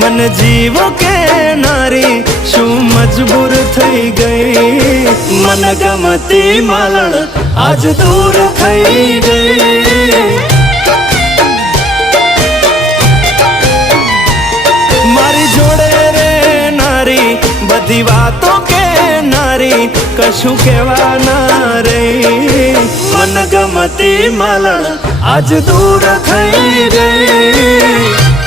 मन जीवो के नारी शू मजबूर थई गई। मन गमती मालण आज दूर थई गई। मारी जोड़े रे नारी बधी वातों के नारी कशु केवा ना रही। मन गमती मालण आज दूर थई गई।